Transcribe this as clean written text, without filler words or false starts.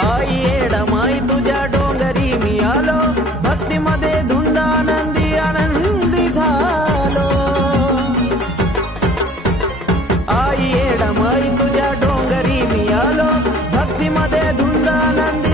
आई येडमाई तुझ्या डोंगरी मी आलो, भक्तीमध्ये धुंद आनंदी आनंदी झालो। आई येडमाई तुझ्या डोंगरी मी आलो, भक्तीमध्ये धुंद आनंदी